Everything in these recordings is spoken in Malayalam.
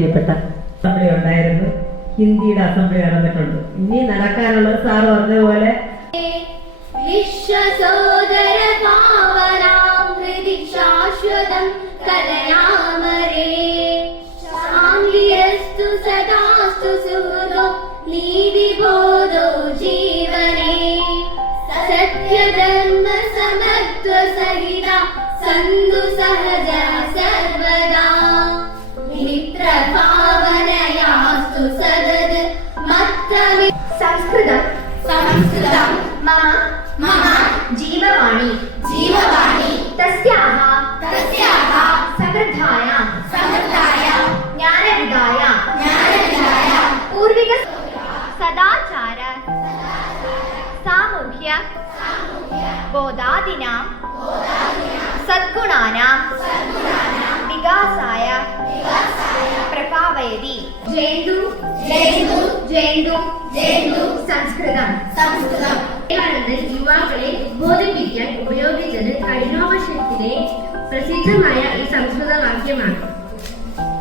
പ്രിയപ്പെട്ട അസംബ്ലി ഉണ്ടായിരുന്നു, ഹിന്ദിയുടെ അസംബ്ലി നടന്നിട്ടുണ്ട്. ഇനി നടക്കാനുള്ളത് സാറ് പറഞ്ഞതുപോലെ വിശ്വസോദര ഭാവനാം ഹൃദി ശാശ്വതം കലയാമരേ ശാന്തിരസ്തു സദാസ്തു സുഹൃദോ നീതിബോധോ ജീവനേ സത്യധർമ്മ സമത്വ സഹിത സന്തു സഹജ സർവദാ മിത്ര ഭാവനയാസ്തു സദത് മത്തമി സംസ്കൃതം സംസ്കൃതം മമ മമ ജീവവാണി ജീവവാണി തസ്യാഹ തസ്യാഹ സമൃദ്ധായ സമൃദ്ധായ ജ്ഞാനവിദായ ജ്ഞാനവിദായ പൂർവിക സദാചാര സാമൂഹ്യ ബോധാദിനാം സദ്ഗുണാനാം വികാസായ പ്രഭാവയതി. ജയന്തു ജയന്തു ജയന്തു ജയന്തു സംസ്കൃതം സംസ്കൃതം. യുവാക്കളെ ഉദ്ബോധിപ്പിക്കാൻ ഉപയോഗിച്ചത് കഠിനോപനിഷത്തിലെ പ്രസിദ്ധമായ ഈ സംസ്കൃത വാക്യമാണ്.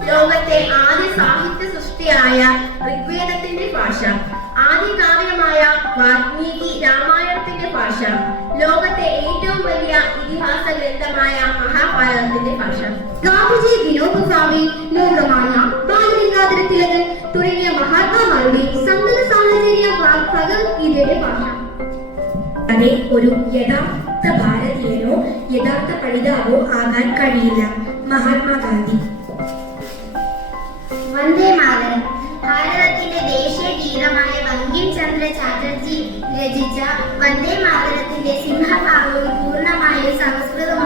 ലോകത്തെ ആദ്യ സാഹിത്യ സൃഷ്ടിയായ ഋഗ്വേദത്തിന്റെ ഭാഷ, ആദ്യ കാവ്യമായ വാൽമീകി രാമായണത്തിന്റെ ഭാഷ, ലോകത്തെ ഏറ്റവും വലിയ ഇതിഹാസ ഗ്രന്ഥമായ മഹാഭാരതത്തിന്റെ ഭാഷ, ഗാന്ധിജി, വിനോബ് ഭാവെ, ലോകമാന്യ ബാലഗംഗാധര തിലകൻ തുടങ്ങിയ മഹാത്മാക്കളുടെ സന്തത സാഹചര്യ ഭഗവത്ഗീതയുടെ ഭാഷ. അതെ, ഒരു യഥാർത്ഥ ഭാരതീയനോ യഥാർത്ഥ പഠിതാവോ ആകാൻ കഴിയില്ല. മഹാത്മാഗാന്ധി. വന്ദേ മാതരം. ഭാരതത്തിന്റെ ദേശീയ ഗീതമായ ബങ്കിം ചന്ദ്ര ചാറ്റർജി രചിച്ച വന്ദേ മാതരത്തിന്റെ സിംഹഭാഗവും പൂർണ്ണമായും സംസ്കൃതം